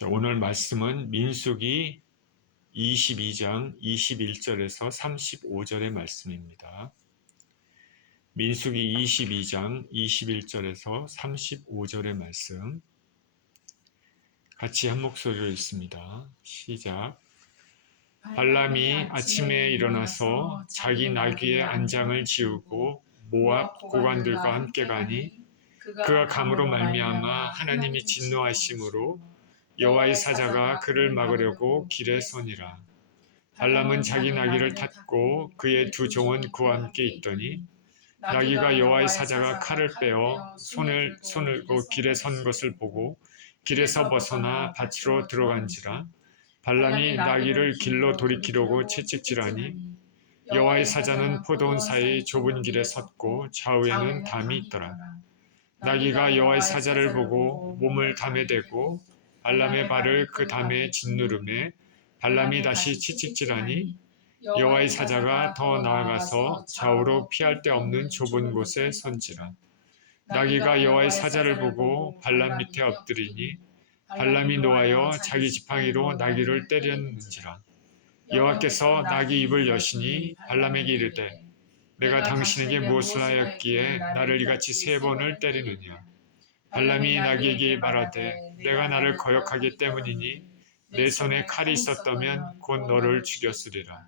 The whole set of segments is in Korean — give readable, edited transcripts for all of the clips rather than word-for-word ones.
자, 오늘 말씀은 민수기 22장 21절에서 35절의 말씀입니다. 민수기 22장 21절에서 35절의 말씀 같이 한 목소리로 읽습니다. 시작. 발람이 아침에 일어나서 자기 나귀의 안장을 지우고 모압 고관들과 함께 가니 그가 감으로 말미암아 하나님이 진노하심으로 여호와의 사자가 그를 막으려고 길에 서니라. 발람은 자기 나귀를 탔고 그의 두 종은 그와 함께 있더니 나귀가 여호와의 사자가 칼을 빼어 손을고 길에 선 것을 보고 길에서 벗어나 밭으로 들어간지라. 발람이 나귀를 길로 돌이키려고 채찍질하니 여호와의 사자는 포도원 사이 좁은 길에 섰고 좌우에는 담이 있더라. 나귀가 여호와의 사자를 보고 몸을 담에 대고 발람의 발을 그 담에 짓누르매 발람이 다시 채찍질하니 여호와의 사자가 더 나아가서 좌우로 피할 데 없는 좁은 곳에 선지라. 나귀가 여호와의 사자를 보고 발람 밑에 엎드리니 발람이 노하여 자기 지팡이로 나귀를 때렸는지라. 여호와께서 나귀 입을 여시니 발람에게 이르되 내가 당신에게 무엇을 하였기에 나를 이같이 3번을 때리느냐. 발람이 나귀에게 말하되 내가 나를 거역하기 때문이니 내 손에 칼이 있었다면 곧 너를 죽였으리라.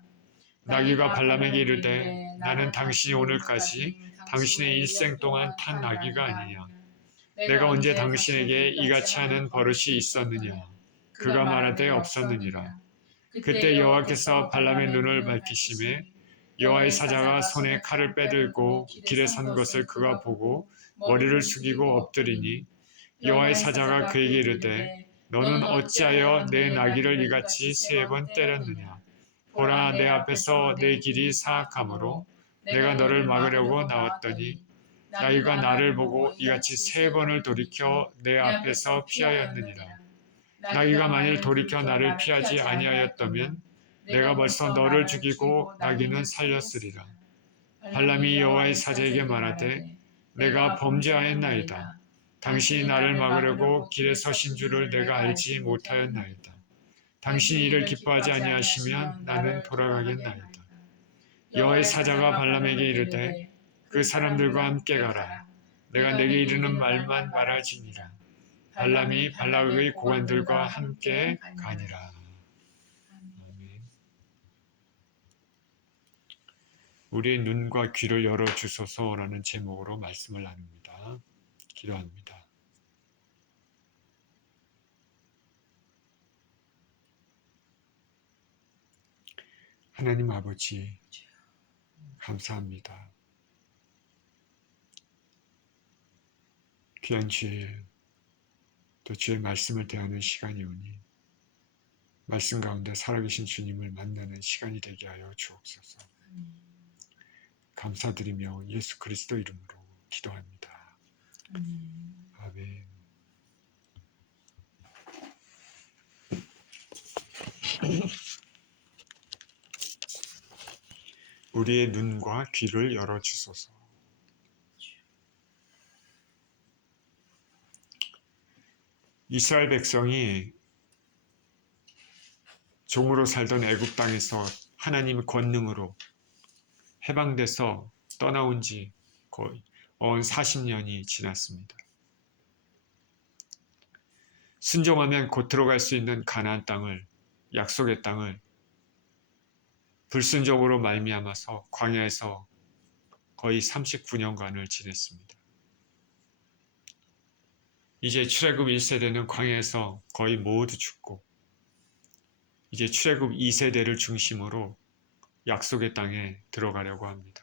나귀가 발람에게 이르되 나는 당신이 오늘까지 당신의 일생 동안 탄 나귀가 아니냐. 내가 언제 당신에게 이같이 하는 버릇이 있었느냐. 그가 말하되 없었느니라. 그때 여호와께서 발람의 눈을 밝히시매 여호와의 사자가 손에 칼을 빼들고 길에 선 것을 그가 보고 머리를 숙이고 엎드리니 여호와의 사자가 그에게 이르되 너는 어찌하여 내 나귀를 이같이 3번 때렸느냐. 보라, 내 앞에서 내 길이 사악하므로 내가 너를 막으려고 나왔더니 나귀가 나를 보고 이같이 3번을 돌이켜 내 앞에서 피하였느니라. 나귀가 만일 돌이켜 나를 피하지 아니하였다면 내가 벌써 너를 죽이고 나귀는 살렸으리라. 발람이 여호와의 사자에게 말하되 내가 범죄하였나이다. 당신이 나를 막으려고 길에 서신 줄을 내가 알지 못하였나이다. 당신이 이를 기뻐하지 아니하시면 나는 돌아가겠나이다. 여호와의 사자가 발람에게 이르되 그 사람들과 함께 가라. 내가 내게 이르는 말만 말할지니라. 발람이 발락의 고관들과 함께 가니라. 아멘. 우리의 눈과 귀를 열어주소서라는 제목으로 말씀을 나눕니다. 기도합니다. 하나님 아버지, 감사합니다. 귀한 주일, 또 주의 말씀을 대하는 시간이 오니 말씀 가운데 살아계신 주님을 만나는 시간이 되게 하여 주옵소서. 감사드리며 예수 그리스도 이름으로 기도합니다. 아멘. 우리의 눈과 귀를 열어주소서. 이스라엘 백성이 종으로 살던 애굽 땅에서 하나님의 권능으로 해방돼서 떠나온 지 거의 40년이 지났습니다. 순종하면 곧 들어갈 수 있는 가나안 땅을, 약속의 땅을 불순종으로 말미암아서 광야에서 거의 39년간을 지냈습니다. 이제 출애굽 1세대는 광야에서 거의 모두 죽고 이제 출애굽 2세대를 중심으로 약속의 땅에 들어가려고 합니다.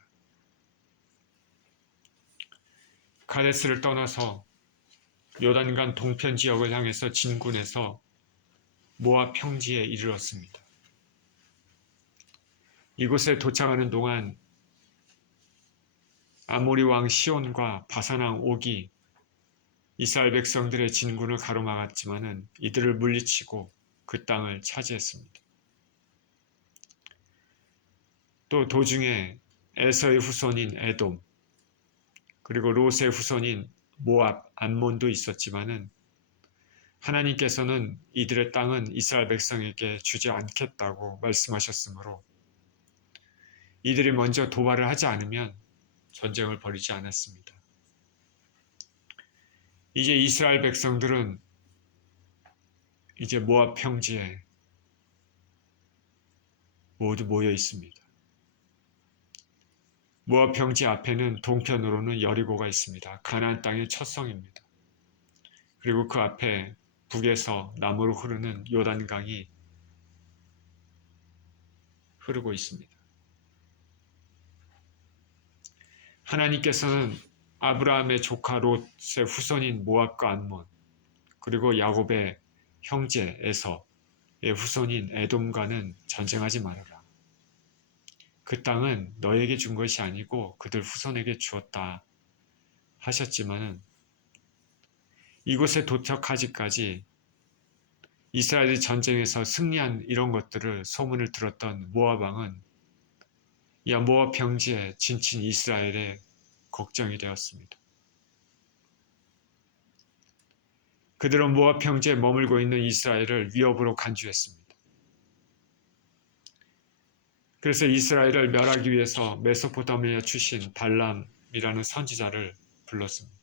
가데스를 떠나서 요단강 동편 지역을 향해서 진군해서 모압 평지에 이르렀습니다. 이곳에 도착하는 동안 아모리 왕 시온과 바산 왕 옥이 이스라엘 백성들의 진군을 가로막았지만은 이들을 물리치고 그 땅을 차지했습니다. 또 도중에 에서의 후손인 에돔, 그리고 롯의 후손인 모압, 암몬도 있었지만은 하나님께서는 이들의 땅은 이스라엘 백성에게 주지 않겠다고 말씀하셨으므로 이들이 먼저 도발을 하지 않으면 전쟁을 벌이지 않았습니다. 이제 이스라엘 백성들은 이제 모압 평지에 모두 모여 있습니다. 모압 평지 앞에는 동편으로는 여리고가 있습니다. 가나안 땅의 첫 성입니다. 그리고 그 앞에 북에서 남으로 흐르는 요단강이 흐르고 있습니다. 하나님께서는 아브라함의 조카 롯의 후손인 모압과 암몬, 그리고 야곱의 형제 에서의 후손인 에돔과는 전쟁하지 말아라. 그 땅은 너에게 준 것이 아니고 그들 후손에게 주었다 하셨지만은 이곳에 도착하기까지 이스라엘이 전쟁에서 승리한 이런 것들을 소문을 들었던 모압 왕은 이 모압 평지에 진친 이스라엘의 걱정이 되었습니다. 그들은 모압 평지에 머물고 있는 이스라엘을 위협으로 간주했습니다. 그래서 이스라엘을 멸하기 위해서 메소포타미아 출신 발람이라는 선지자를 불렀습니다.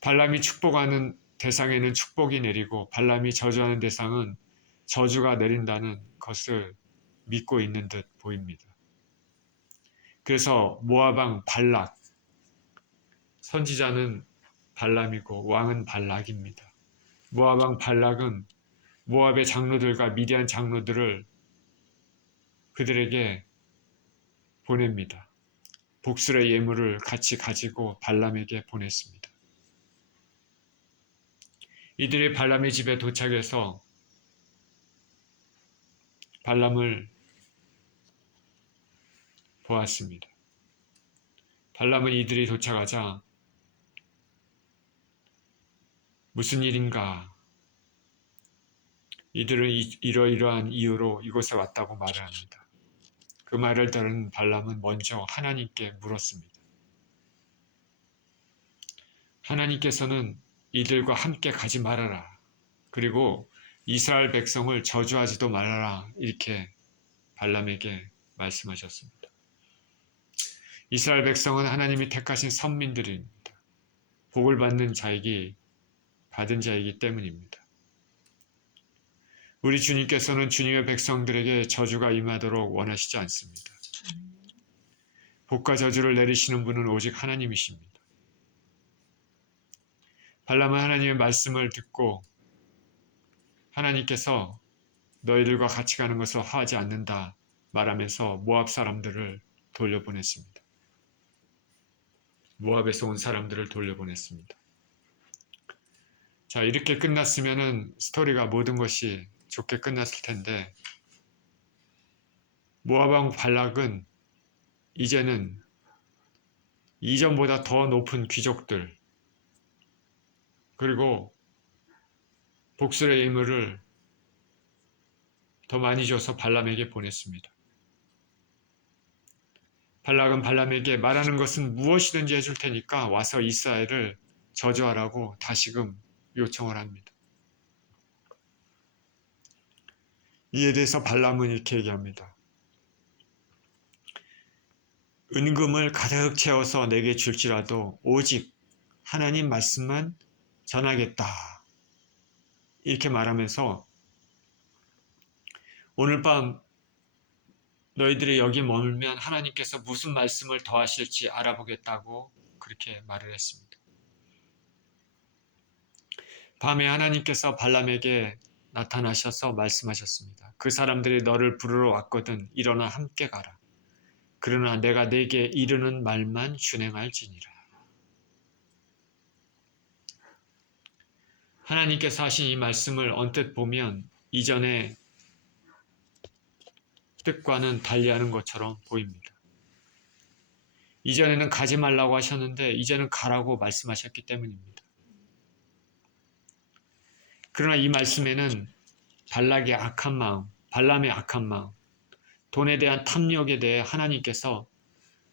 발람이 축복하는 대상에는 축복이 내리고 발람이 저주하는 대상은 저주가 내린다는 것을 믿고 있는 듯 보입니다. 그래서 모압 왕 발락, 선지자는 발람이고 왕은 발락입니다. 모압 왕 발락은 모압의 장로들과 미디안 장로들을 그들에게 보냅니다. 복술의 예물을 같이 가지고 발람에게 보냈습니다. 이들이 발람의 집에 도착해서 발람을 보았습니다. 발람은 이들이 도착하자 무슨 일인가? 이들은 이러이러한 이유로 이곳에 왔다고 말을 합니다. 그 말을 들은 발람은 먼저 하나님께 물었습니다. 하나님께서는 이들과 함께 가지 말아라. 그리고 이스라엘 백성을 저주하지도 말아라. 이렇게 발람에게 말씀하셨습니다. 이스라엘 백성은 하나님이 택하신 선민들입니다. 복을 받는 자이기 받은 자이기 때문입니다. 우리 주님께서는 주님의 백성들에게 저주가 임하도록 원하시지 않습니다. 복과 저주를 내리시는 분은 오직 하나님이십니다. 발람은 하나님의 말씀을 듣고 하나님께서 너희들과 같이 가는 것을 하지 않는다 말하면서 모압 사람들을 돌려보냈습니다. 모압에서 온 사람들을 돌려보냈습니다. 자, 이렇게 끝났으면은 스토리가 모든 것이 좋게 끝났을 텐데 모압 왕 발락은 이제는 이전보다 더 높은 귀족들 그리고 복술의 예물을 더 많이 줘서 발람에게 보냈습니다. 발락은 발람에게 말하는 것은 무엇이든지 해줄 테니까 와서 이스라엘을 저주하라고 다시금 요청을 합니다. 이에 대해서 발람은 이렇게 얘기합니다. 은금을 가득 채워서 내게 줄지라도 오직 하나님 말씀만 전하겠다. 이렇게 말하면서 오늘 밤 너희들이 여기 머물면 하나님께서 무슨 말씀을 더하실지 알아보겠다고 그렇게 말을 했습니다. 밤에 하나님께서 발람에게 나타나셔서 말씀하셨습니다. 그 사람들이 너를 부르러 왔거든 일어나 함께 가라. 그러나 내가 네게 이르는 말만 준행할지니라. 하나님께서 하신 이 말씀을 언뜻 보면 이전의 뜻과는 달리하는 것처럼 보입니다. 이전에는 가지 말라고 하셨는데 이제는 가라고 말씀하셨기 때문입니다. 그러나 이 말씀에는 발락의 악한 마음, 발람의 악한 마음, 돈에 대한 탐욕에 대해 하나님께서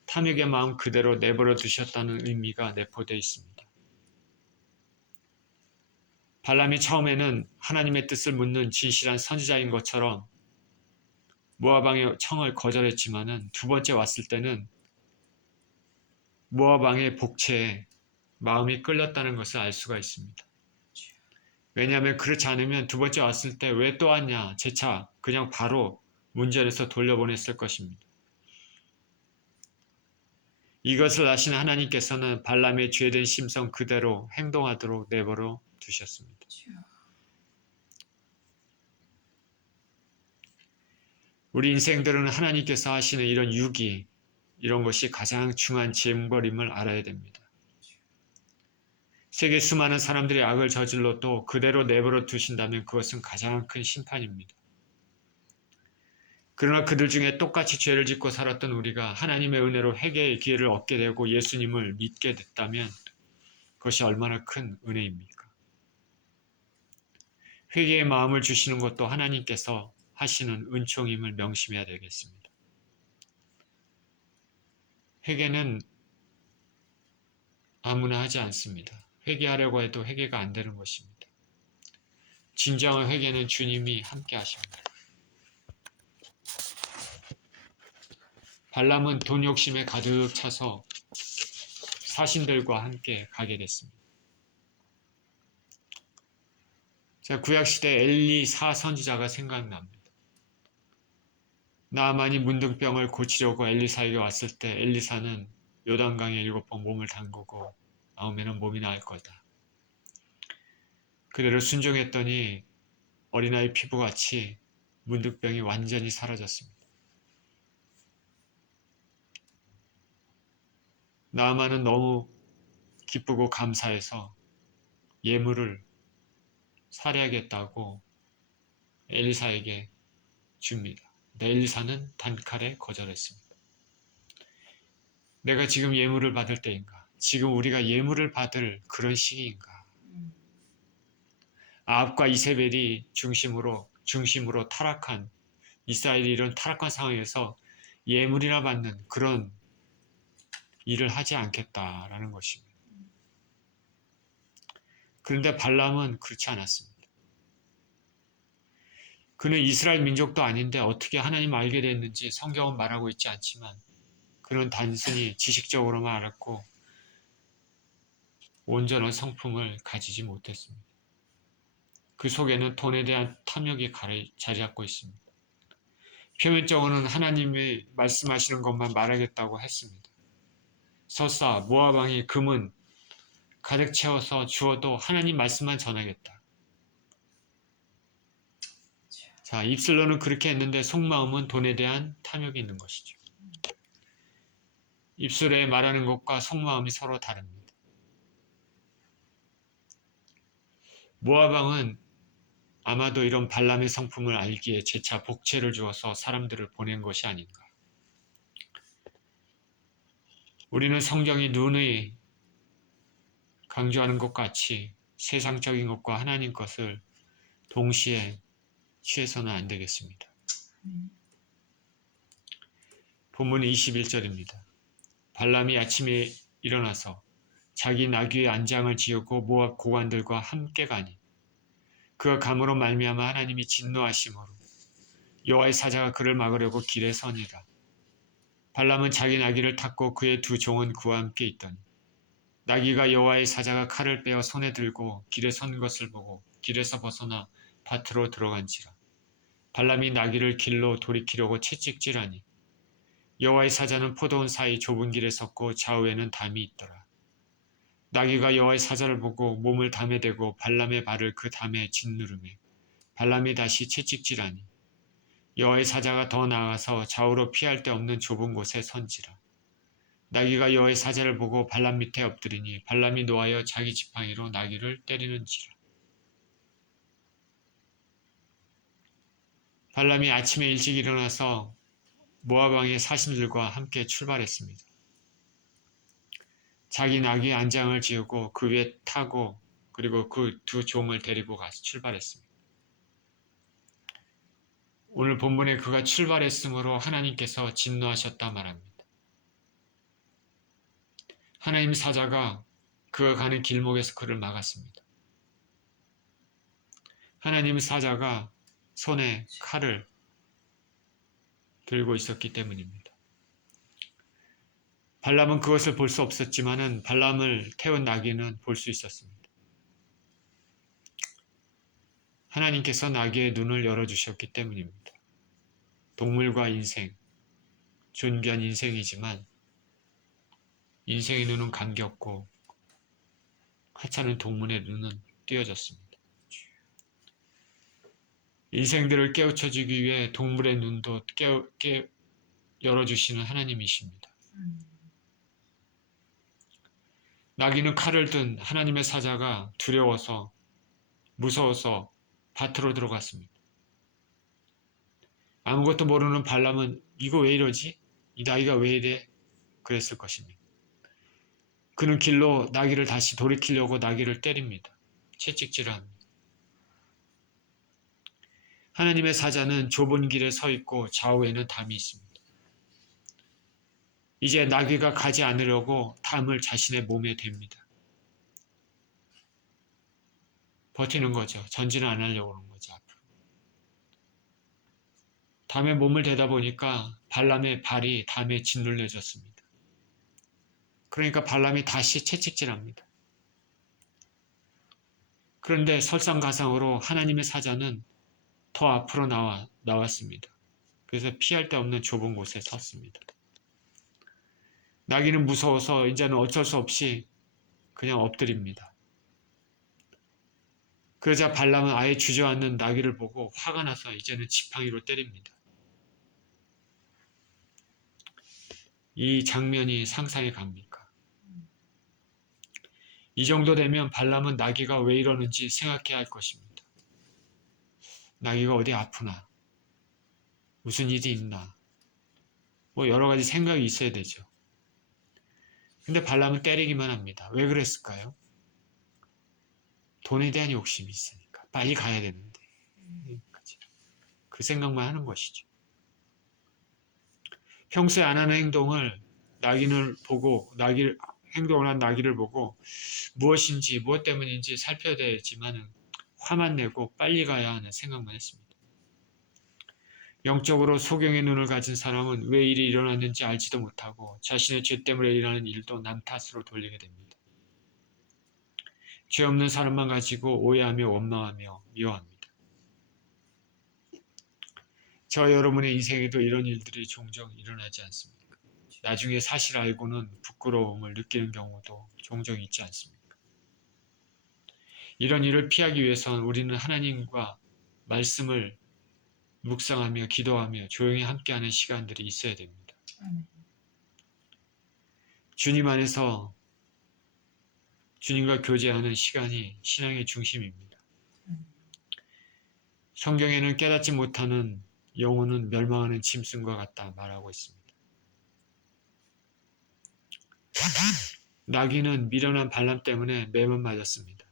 탐욕의 마음 그대로 내버려 두셨다는 의미가 내포되어 있습니다. 발람이 처음에는 하나님의 뜻을 묻는 진실한 선지자인 것처럼 모압 왕의 청을 거절했지만은 두 번째 왔을 때는 모압 왕의 복채에 마음이 끌렸다는 것을 알 수가 있습니다. 왜냐하면 그렇지 않으면 두 번째 왔을 때 왜 또 왔냐 재차 그냥 바로 문전에서 돌려보냈을 것입니다. 이것을 아시는 하나님께서는 발람의 죄된 심성 그대로 행동하도록 내버려 두셨습니다. 우리 인생들은 하나님께서 하시는 이런 유기, 이런 것이 가장 중요한 재물임을 알아야 됩니다. 세계 수많은 사람들이 악을 저질러도 그대로 내버려 두신다면 그것은 가장 큰 심판입니다. 그러나 그들 중에 똑같이 죄를 짓고 살았던 우리가 하나님의 은혜로 회개의 기회를 얻게 되고 예수님을 믿게 됐다면 그것이 얼마나 큰 은혜입니까? 회개의 마음을 주시는 것도 하나님께서 하시는 은총임을 명심해야 되겠습니다. 회개는 아무나 하지 않습니다. 회개하려고 해도 회개가 안 되는 것입니다. 진정한 회개는 주님이 함께 하십니다. 발람은 돈 욕심에 가득 차서 사신들과 함께 가게 됐습니다. 자, 구약시대 엘리사 선지자가 생각납니다. 나아만이 문둥병을 고치려고 엘리사에게 왔을 때 엘리사는 요단강에 7번 몸을 담그고 나오면 몸이 나을 거다. 그대로 순종했더니 어린아이 피부같이 문둥병이 완전히 사라졌습니다. 나아만은 너무 기쁘고 감사해서 예물을 살해하겠다고 엘리사에게 줍니다. 근데 엘리사는 단칼에 거절했습니다. 내가 지금 예물을 받을 때인가? 지금 우리가 예물을 받을 그런 시기인가? 아합과 이세벨이 중심으로 타락한 이스라엘이 이런 타락한 상황에서 예물이나 받는 그런 일을 하지 않겠다라는 것입니다. 그런데 발람은 그렇지 않았습니다. 그는 이스라엘 민족도 아닌데 어떻게 하나님 알게 됐는지 성경은 말하고 있지 않지만 그는 단순히 지식적으로만 알았고 온전한 성품을 가지지 못했습니다. 그 속에는 돈에 대한 탐욕이 자리 잡고 있습니다. 표면적으로는 하나님이 말씀하시는 것만 말하겠다고 했습니다. 설사 모압 왕이 금은 가득 채워서 주어도 하나님 말씀만 전하겠다. 자, 입술로는 그렇게 했는데 속마음은 돈에 대한 탐욕이 있는 것이죠. 입술에 말하는 것과 속마음이 서로 다릅니다. 모압 왕은 아마도 이런 발람의 성품을 알기에 재차 복채를 주어서 사람들을 보낸 것이 아닌가. 우리는 성경이 누누이 강조하는 것 같이 세상적인 것과 하나님 것을 동시에 취해서는 안 되겠습니다. 본문 21절입니다. 발람이 아침에 일어나서 자기 나귀의 안장을 지우고 모압 고관들과 함께 가니 그가 감으로 말미암아 하나님이 진노하심으로 여호와의 사자가 그를 막으려고 길에 서니라. 발람은 자기 나귀를 탔고 그의 두 종은 그와 함께 있더니 나귀가 여호와의 사자가 칼을 빼어 손에 들고 길에 선 것을 보고 길에서 벗어나 밭으로 들어간지라. 발람이 나귀를 길로 돌이키려고 채찍질하니 여호와의 사자는 포도원 사이 좁은 길에 섰고 좌우에는 담이 있더라. 나귀가 여호와의 사자를 보고 몸을 담에 대고 발람의 발을 그 담에 짓누르매 발람이 다시 채찍질하니 여호와의 사자가 더 나아가서 좌우로 피할 데 없는 좁은 곳에 선지라. 나귀가 여호와의 사자를 보고 발람 밑에 엎드리니 발람이 노하여 자기 지팡이로 나귀를 때리는지라. 발람이 아침에 일찍 일어나서 모압 왕의 사신들과 함께 출발했습니다. 자기 나귀의 안장을 지우고 그 위에 타고 그리고 그 두 종을 데리고 가서 출발했습니다. 오늘 본문에 그가 출발했으므로 하나님께서 진노하셨다 말합니다. 하나님 사자가 그가 가는 길목에서 그를 막았습니다. 하나님의 사자가 손에 칼을 들고 있었기 때문입니다. 발람은 그것을 볼 수 없었지만은 발람을 태운 나귀는 볼 수 있었습니다. 하나님께서 나귀의 눈을 열어주셨기 때문입니다. 동물과 인생, 존귀한 인생이지만 인생의 눈은 감겼고 하찮은 동물의 눈은 띄어졌습니다. 인생들을 깨우쳐주기 위해 동물의 눈도 열어주시는 하나님이십니다. 나귀는 칼을 든 하나님의 사자가 두려워서 무서워서 밭으로 들어갔습니다. 아무것도 모르는 발람은 이거 왜 이러지? 이 나귀가 왜 이래? 그랬을 것입니다. 그는 길로 나귀를 다시 돌이키려고 나귀를 때립니다. 채찍질합니다. 하나님의 사자는 좁은 길에 서 있고 좌우에는 담이 있습니다. 이제 나귀가 가지 않으려고 담을 자신의 몸에 댑니다. 버티는 거죠. 전진을 안 하려고 하는 거죠. 앞으로. 담에 몸을 대다 보니까 발람의 발이 담에 짓눌려졌습니다. 그러니까 발람이 다시 채찍질합니다. 그런데 설상가상으로 하나님의 사자는 더 앞으로 나왔습니다. 그래서 피할 데 없는 좁은 곳에 섰습니다. 나귀는 무서워서 이제는 어쩔 수 없이 그냥 엎드립니다. 그러자 발람은 아예 주저앉는 나귀를 보고 화가 나서 이제는 지팡이로 때립니다. 이 장면이 상상이 갑니까? 이 정도 되면 발람은 나귀가 왜 이러는지 생각해야 할 것입니다. 나귀가 어디 아프나? 무슨 일이 있나? 뭐 여러 가지 생각이 있어야 되죠. 근데 발람은 때리기만 합니다. 왜 그랬을까요? 돈에 대한 욕심이 있으니까. 빨리 가야 되는데. 그 생각만 하는 것이죠. 평소에 안 하는 행동을 행동을 한 나귀를 보고 무엇인지 무엇 때문인지 살펴야 되지만 화만 내고 빨리 가야 하는 생각만 했습니다. 영적으로 소경의 눈을 가진 사람은 왜 일이 일어났는지 알지도 못하고 자신의 죄 때문에 일어나는 일도 남 탓으로 돌리게 됩니다. 죄 없는 사람만 가지고 오해하며 원망하며 미워합니다. 저 여러분의 인생에도 이런 일들이 종종 일어나지 않습니까? 나중에 사실 알고는 부끄러움을 느끼는 경우도 종종 있지 않습니까? 이런 일을 피하기 위해서는 우리는 하나님과 말씀을 묵상하며 기도하며 조용히 함께하는 시간들이 있어야 됩니다. 주님 안에서 주님과 교제하는 시간이 신앙의 중심입니다. 성경에는 깨닫지 못하는 영혼은 멸망하는 짐승과 같다 말하고 있습니다. 나귀는 미련한 발람 때문에 매만 맞았습니다.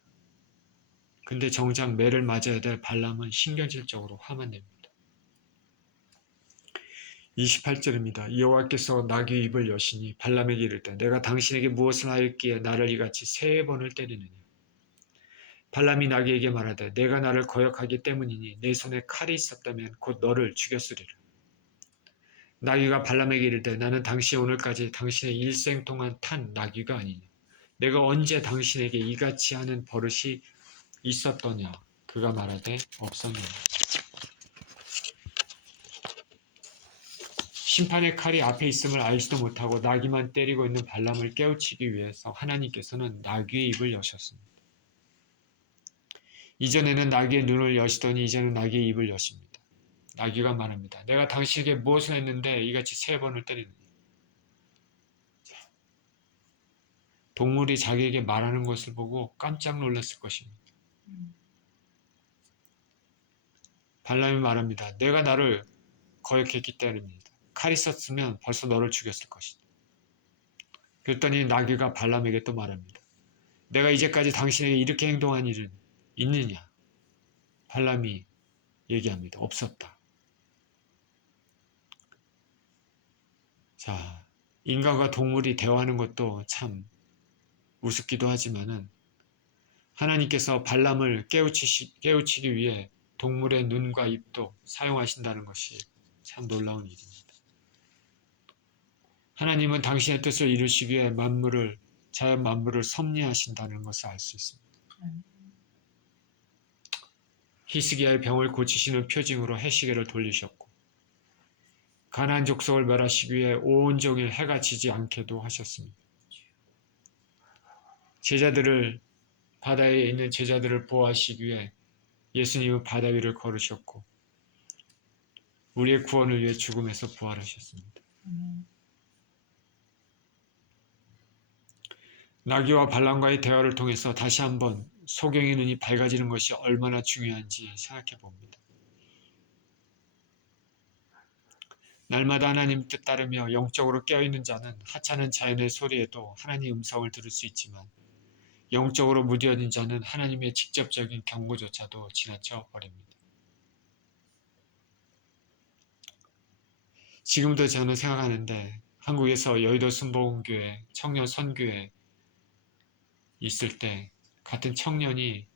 근데 정작 매를 맞아야 될 발람은 신경질적으로 화만 냅니다. 28절입니다. 여호와께서 나귀 입을 여시니 발람에게 이르되 내가 당신에게 무엇을 하였기에 나를 이같이 3번을 때리느냐. 발람이 나귀에게 말하되 내가 나를 거역하기 때문이니 내 손에 칼이 있었다면 곧 너를 죽였으리라. 나귀가 발람에게 이르되 나는 당신이 오늘까지 당신의 일생 동안 탄 나귀가 아니냐. 내가 언제 당신에게 이같이 하는 버릇이 있었더냐. 그가 말하되 없었느냐. 심판의 칼이 앞에 있음을 알지도 못하고 나귀만 때리고 있는 발람을 깨우치기 위해서 하나님께서는 나귀의 입을 여셨습니다. 이전에는 나귀의 눈을 여시더니 이제는 나귀의 입을 여십니다. 나귀가 말합니다. 내가 당신에게 무엇을 했는데 이같이 3번을 때리느냐. 동물이 자기에게 말하는 것을 보고 깜짝 놀랐을 것입니다. 발람이 말합니다. 내가 나를 거역했기 때문입니다. 칼이 있었으면 벌써 너를 죽였을 것이다. 그랬더니 나귀가 발람에게 또 말합니다. 내가 이제까지 당신에게 이렇게 행동한 일은 있느냐? 발람이 얘기합니다. 없었다. 자, 인간과 동물이 대화하는 것도 참 우습기도 하지만은 하나님께서 발람을 깨우치기 위해 동물의 눈과 입도 사용하신다는 것이 참 놀라운 일입니다. 하나님은 당신의 뜻을 이루시기 위해 자연 만물을 섭리하신다는 것을 알 수 있습니다. 히스기야의 병을 고치시는 표징으로 해시계를 돌리셨고, 가나안 족속을 멸하시기 위해 온종일 해가 지지 않게도 하셨습니다. 바다에 있는 제자들을 보호하시기 위해 예수님은 바다 위를 걸으셨고, 우리의 구원을 위해 죽음에서 부활하셨습니다. 나귀와 발람과의 대화를 통해서 다시 한번 소경의 눈이 밝아지는 것이 얼마나 중요한지 생각해 봅니다. 날마다 하나님 뜻 따르며 영적으로 깨어있는 자는 하찮은 자연의 소리에도 하나님의 음성을 들을 수 있지만, 영적으로 무뎌진 자는 하나님의 직접적인 경고조차도 지나쳐 버립니다. 지금도 저는 생각하는데, 한국에서 여의도 순복음교회 청년 선교회 있을 때 같은 청년이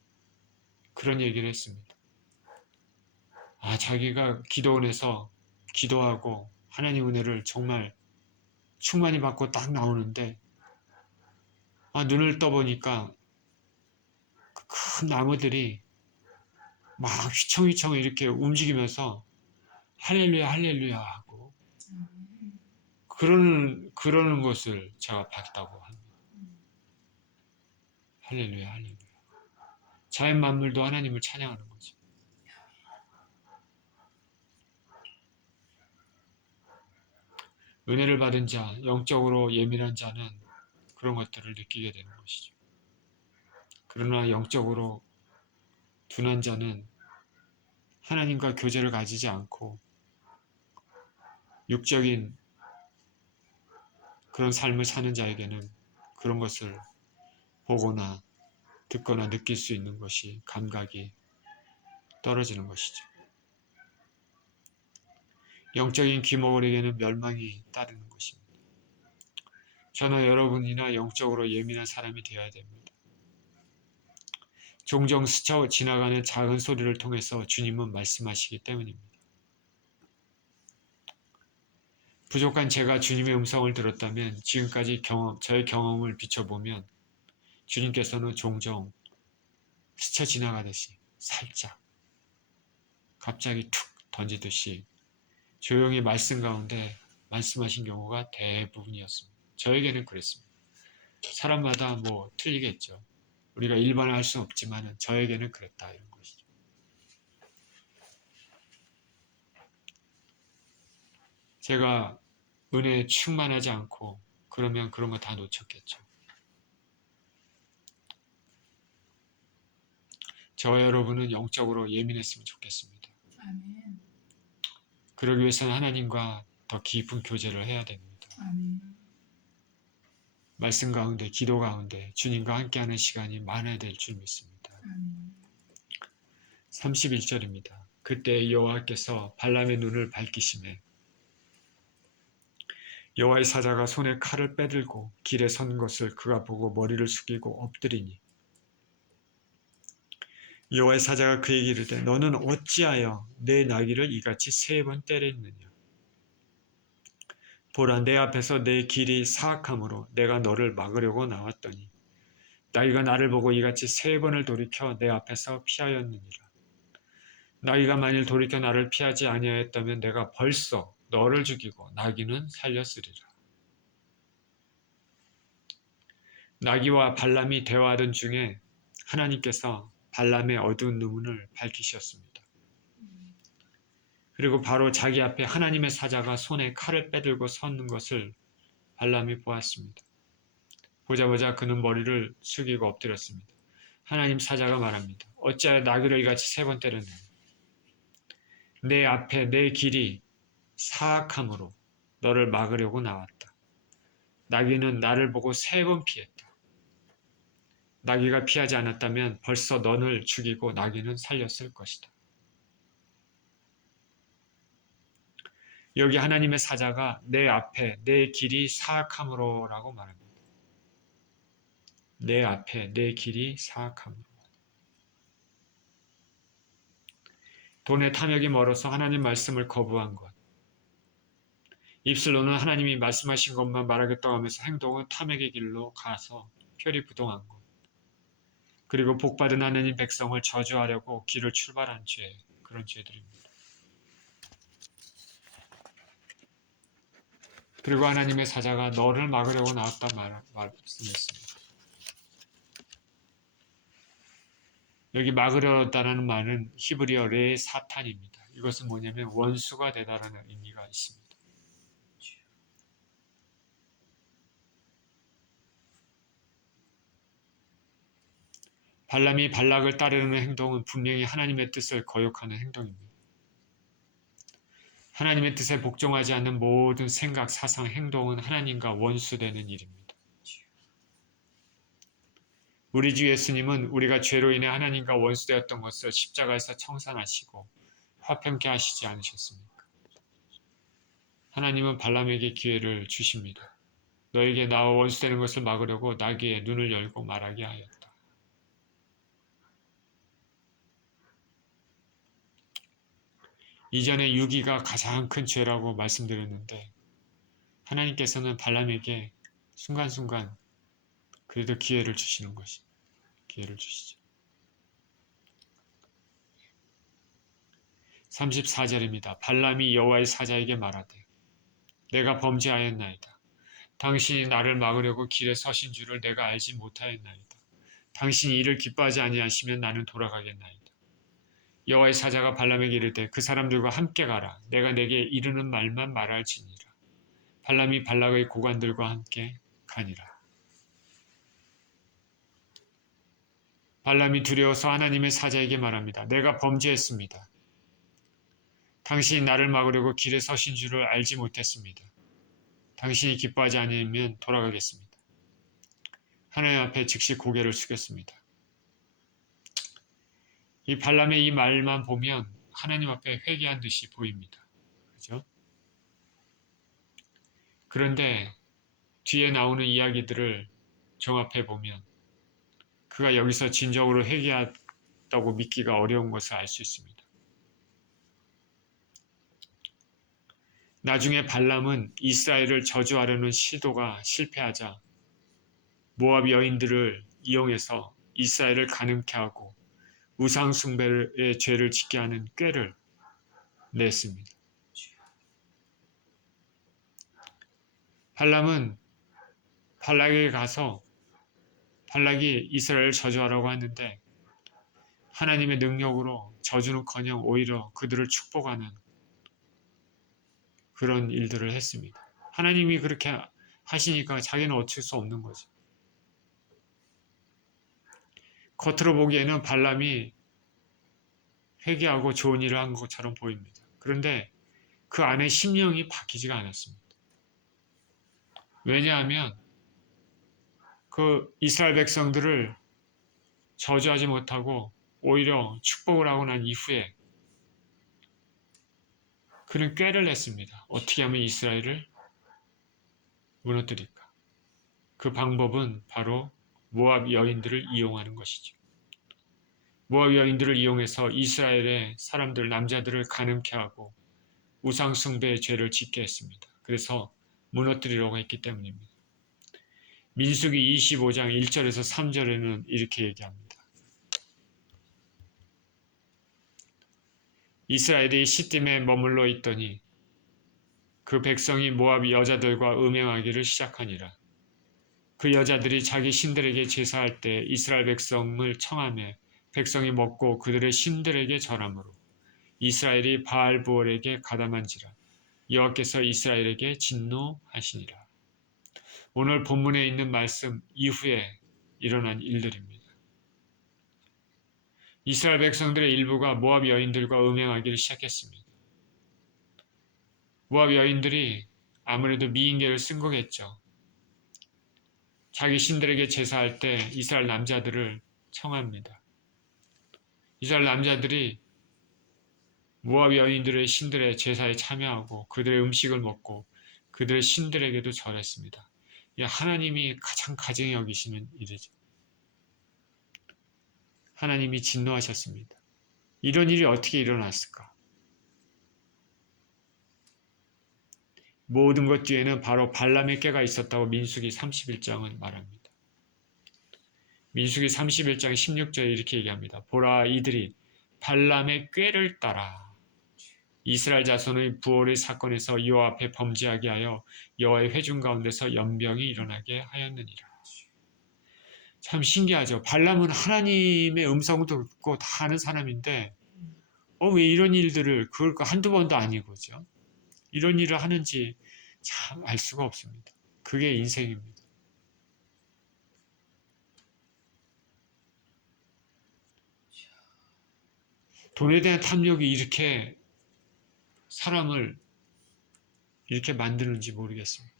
그런 얘기를 했습니다. 자기가 기도원에서 기도하고 하나님 은혜를 정말 충만히 받고 딱 나오는데, 눈을 떠보니까 큰 나무들이 막 휘청휘청 이렇게 움직이면서 할렐루야 할렐루야 하고 그러는 것을 제가 봤다고 합니다. 할렐루야 할렐루야. 자연 만물도 하나님을 찬양하는 거죠. 은혜를 받은 자, 영적으로 예민한 자는 그런 것들을 느끼게 되는 것이죠. 그러나 영적으로 둔한 자는 하나님과 교제를 가지지 않고 육적인 그런 삶을 사는 자에게는 그런 것을 보거나 듣거나 느낄 수 있는 것이 감각이 떨어지는 것이죠. 영적인 귀머거리에게는 멸망이 따르는 것입니다. 저나 여러분이나 영적으로 예민한 사람이 되어야 됩니다. 종종 스쳐 지나가는 작은 소리를 통해서 주님은 말씀하시기 때문입니다. 부족한 제가 주님의 음성을 들었다면 지금까지 저의 경험을 비춰보면 주님께서는 종종 스쳐 지나가듯이 살짝 갑자기 툭 던지듯이 조용히 말씀 가운데 말씀하신 경우가 대부분이었습니다. 저에게는 그랬습니다. 사람마다 틀리겠죠. 우리가 일반화할 수는 없지만 저에게는 그랬다 이런 것이죠. 제가 은혜에 충만하지 않고 그러면 그런 거 다 놓쳤겠죠. 저와 여러분은 영적으로 예민했으면 좋겠습니다. 아멘. 그러기 위해서는 하나님과 더 깊은 교제를 해야 됩니다. 아멘. 말씀 가운데, 기도 가운데 주님과 함께하는 시간이 많아야 될 줄 믿습니다. 아멘. 31절입니다. 그때 여호와께서 발람의 눈을 밝히시매 여호와의 사자가 손에 칼을 빼들고 길에 선 것을 그가 보고 머리를 숙이고 엎드리니 여호와의 사자가 그에게 이르되 너는 어찌하여 내 나귀를 이같이 3번 때렸느냐. 보라, 내 앞에서 내 길이 사악함으로 내가 너를 막으려고 나왔더니 나귀가 나를 보고 이같이 3번을 돌이켜 내 앞에서 피하였느니라. 나귀가 만일 돌이켜 나를 피하지 아니하였다면 내가 벌써 너를 죽이고 나귀는 살렸으리라. 나귀와 발람이 대화하던 중에 하나님께서 발람의 어두운 눈을 밝히셨습니다. 그리고 바로 자기 앞에 하나님의 사자가 손에 칼을 빼들고 섰는 것을 발람이 보았습니다. 보자마자 그는 머리를 숙이고 엎드렸습니다. 하나님 사자가 말합니다. 어찌하여 나귀를 이같이 3번 때렸느냐. 내 앞에 내 길이 사악함으로 너를 막으려고 나왔다. 나귀는 나를 보고 3번 피했다. 나귀가 피하지 않았다면 벌써 너를 죽이고 나귀는 살렸을 것이다. 여기 하나님의 사자가 내 앞에 내 길이 사악함으로 라고 말합니다. 내 앞에 내 길이 사악함으로. 돈의 탐욕이 멀어서 하나님 말씀을 거부한 것. 입술로는 하나님이 말씀하신 것만 말하겠다고 하면서 행동은 탐욕의 길로 가서 표리부동한 것. 그리고 복받은 하나님 백성을 저주하려고 길을 출발한 죄, 그런 죄들입니다. 그리고 하나님의 사자가 너를 막으려고 나왔다 말씀했습니다. 여기 막으려다라는 말은 히브리어 레 사탄입니다. 이것은 뭐냐면 원수가 되다라는 의미가 있습니다. 발람이 발락을 따르는 행동은 분명히 하나님의 뜻을 거역하는 행동입니다. 하나님의 뜻에 복종하지 않는 모든 생각, 사상, 행동은 하나님과 원수되는 일입니다. 우리 주 예수님은 우리가 죄로 인해 하나님과 원수되었던 것을 십자가에서 청산하시고 화평케 하시지 않으셨습니까? 하나님은 발람에게 기회를 주십니다. 너에게 나와 원수되는 것을 막으려고 나귀의 눈을 열고 말하게 하였다. 이전에 유기가 가장 큰 죄라고 말씀드렸는데 하나님께서는 발람에게 순간순간 그래도 기회를 주시는 것이 기회를 주시죠. 34절입니다. 발람이 여호와의 사자에게 말하되 내가 범죄하였나이다. 당신이 나를 막으려고 길에 서신 줄을 내가 알지 못하였나이다. 당신이 이를 기뻐하지 아니하시면 나는 돌아가겠나이다. 여호와의 사자가 발람에게 이르되 그 사람들과 함께 가라. 내가 내게 이르는 말만 말할지니라. 발람이 발락의 고관들과 함께 가니라. 발람이 두려워서 하나님의 사자에게 말합니다. 내가 범죄했습니다. 당신이 나를 막으려고 길에 서신 줄을 알지 못했습니다. 당신이 기뻐하지 않으면 돌아가겠습니다. 하나님 앞에 즉시 고개를 숙였습니다. 이 발람의 이 말만 보면 하나님 앞에 회개한 듯이 보입니다. 그죠? 그런데 뒤에 나오는 이야기들을 종합해 보면 그가 여기서 진정으로 회개했다고 믿기가 어려운 것을 알 수 있습니다. 나중에 발람은 이스라엘을 저주하려는 시도가 실패하자 모압 여인들을 이용해서 이스라엘을 가늠케 하고 우상 숭배의 죄를 짓게 하는 꾀를 냈습니다. 발람은 발락에게 가서 발락이 이스라엘을 저주하라고 하는데 하나님의 능력으로 저주는커녕 오히려 그들을 축복하는 그런 일들을 했습니다. 하나님이 그렇게 하시니까 자기는 어쩔 수 없는 거죠. 겉으로 보기에는 발람이 회개하고 좋은 일을 한 것처럼 보입니다. 그런데 그 안에 심령이 바뀌지가 않았습니다. 왜냐하면 그 이스라엘 백성들을 저주하지 못하고 오히려 축복을 하고 난 이후에 그는 꾀를 냈습니다. 어떻게 하면 이스라엘을 무너뜨릴까? 그 방법은 바로 모압 여인들을 이용하는 것이죠. 모압 여인들을 이용해서 이스라엘의 사람들, 남자들을 가늠케 하고 우상 숭배의 죄를 짓게 했습니다. 그래서 무너뜨리려고 했기 때문입니다. 민수기 25장 1절에서 3절에는 이렇게 얘기합니다. 이스라엘이 시딤에 머물러 있더니 그 백성이 모압 여자들과 음행하기를 시작하니라. 그 여자들이 자기 신들에게 제사할 때 이스라엘 백성을 청하며 백성이 먹고 그들의 신들에게 절하므로 이스라엘이 바알부올에게 가담한지라. 여호와께서 이스라엘에게 진노하시니라. 오늘 본문에 있는 말씀 이후에 일어난 일들입니다. 이스라엘 백성들의 일부가 모압 여인들과 음행하기를 시작했습니다. 모압 여인들이 아무래도 미인계를 쓴 거겠죠. 자기 신들에게 제사할 때 이스라엘 남자들을 청합니다. 이스라엘 남자들이 모압 여인들의 신들의 제사에 참여하고 그들의 음식을 먹고 그들의 신들에게도 절했습니다. 하나님이 가장 가증히 여기시는 일이죠. 하나님이 진노하셨습니다. 이런 일이 어떻게 일어났을까? 모든 것 뒤에는 바로 발람의 꾀가 있었다고 민수기 31장은 말합니다. 민수기 31장 16절에 이렇게 얘기합니다. 보라, 이들이 발람의 꾀를 따라 이스라엘 자손의 부올의 사건에서 여호와 앞에 범죄하게 하여 여호와의 회중 가운데서 연병이 일어나게 하였느니라. 참 신기하죠. 발람은 하나님의 음성도 듣고 다 아는 사람인데 왜 이런 일들을 그걸 한두 번도 아니고죠. 이런 일을 하는지 참 알 수가 없습니다. 그게 인생입니다. 돈에 대한 탐욕이 이렇게 사람을 이렇게 만드는지 모르겠습니다.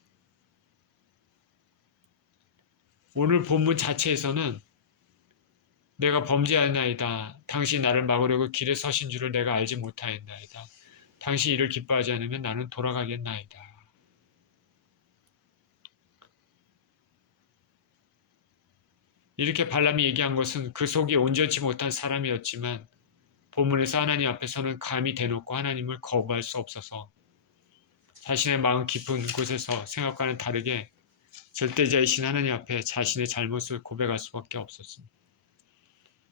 오늘 본문 자체에서는 내가 범죄하였나이다. 당신이 나를 막으려고 길에 서신 줄을 내가 알지 못하였나이다. 당신이 이를 기뻐하지 않으면 나는 돌아가겠나이다. 이렇게 발람이 얘기한 것은 그 속이 온전치 못한 사람이었지만 본문에서 하나님 앞에서는 감히 대놓고 하나님을 거부할 수 없어서 자신의 마음 깊은 곳에서 생각과는 다르게 절대자이신 하나님 앞에 자신의 잘못을 고백할 수밖에 없었습니다.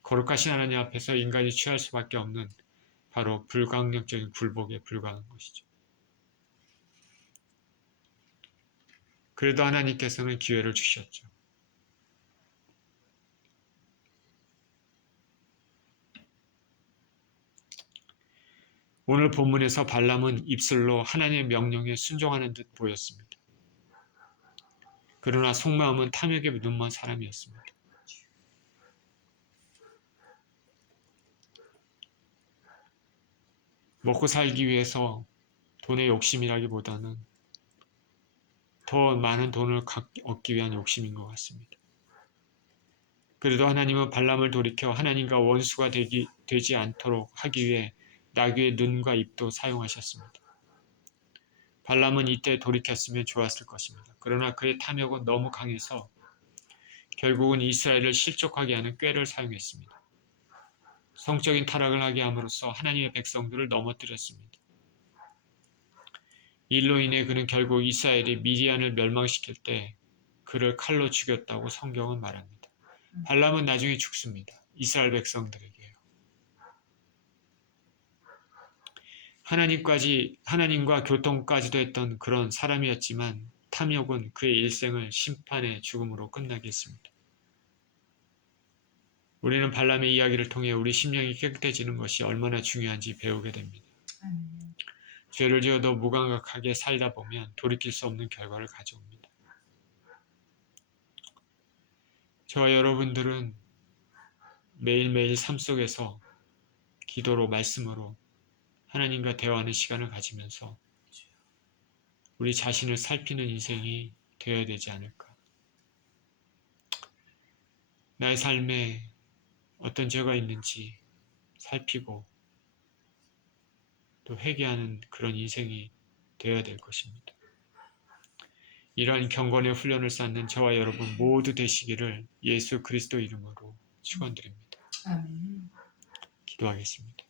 거룩하신 하나님 앞에서 인간이 취할 수밖에 없는 바로 불강력적인 굴복에 불과한 것이죠. 그래도 하나님께서는 기회를 주셨죠. 오늘 본문에서 발람은 입술로 하나님의 명령에 순종하는 듯 보였습니다. 그러나 속마음은 탐욕에 눈먼 사람이었습니다. 먹고 살기 위해서 돈의 욕심이라기보다는 더 많은 돈을 얻기 위한 욕심인 것 같습니다. 그래도 하나님은 발람을 돌이켜 하나님과 원수가 되지 않도록 하기 위해 나귀의 눈과 입도 사용하셨습니다. 발람은 이때 돌이켰으면 좋았을 것입니다. 그러나 그의 탐욕은 너무 강해서 결국은 이스라엘을 실족하게 하는 꾀를 사용했습니다. 성적인 타락을 하게 함으로써 하나님의 백성들을 넘어뜨렸습니다. 일로 인해 그는 결국 이스라엘이 미디안을 멸망시킬 때 그를 칼로 죽였다고 성경은 말합니다. 발람은 나중에 죽습니다. 이스라엘 백성들에게요. 하나님과 교통까지도 했던 그런 사람이었지만 탐욕은 그의 일생을 심판의 죽음으로 끝나게 했습니다. 우리는 발람의 이야기를 통해 우리 심령이 깨끗해지는 것이 얼마나 중요한지 배우게 됩니다. 죄를 지어도 무감각하게 살다 보면 돌이킬 수 없는 결과를 가져옵니다. 저와 여러분들은 매일매일 삶 속에서 기도로 말씀으로 하나님과 대화하는 시간을 가지면서 우리 자신을 살피는 인생이 되어야 되지 않을까. 나의 삶에 어떤 죄가 있는지 살피고 또 회개하는 그런 인생이 되어야 될 것입니다. 이러한 경건의 훈련을 쌓는 저와 여러분 모두 되시기를 예수 그리스도 이름으로 축원드립니다. 아멘. 기도하겠습니다.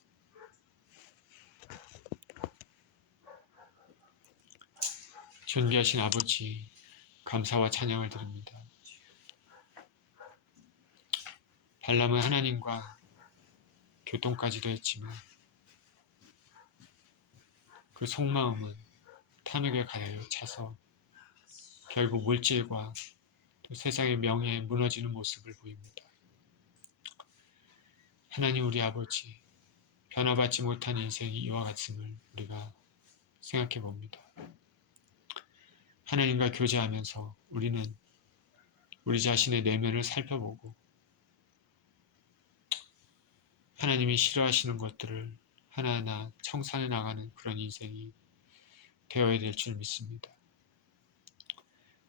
존귀하신 아버지, 감사와 찬양을 드립니다. 발람은 하나님과 교통까지도 했지만 그 속마음은 탐욕에 가여 차서 결국 물질과 또 세상의 명예에 무너지는 모습을 보입니다. 하나님 우리 아버지, 변화받지 못한 인생이 이와 같음을 우리가 생각해 봅니다. 하나님과 교제하면서 우리는 우리 자신의 내면을 살펴보고 하나님이 싫어하시는 것들을 하나하나 청산해 나가는 그런 인생이 되어야 될 줄 믿습니다.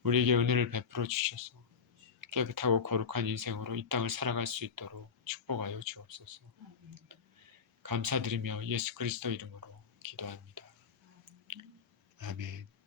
우리에게 은혜를 베풀어 주셔서 깨끗하고 거룩한 인생으로 이 땅을 살아갈 수 있도록 축복하여 주옵소서. 감사드리며 예수 그리스도 이름으로 기도합니다. 아멘.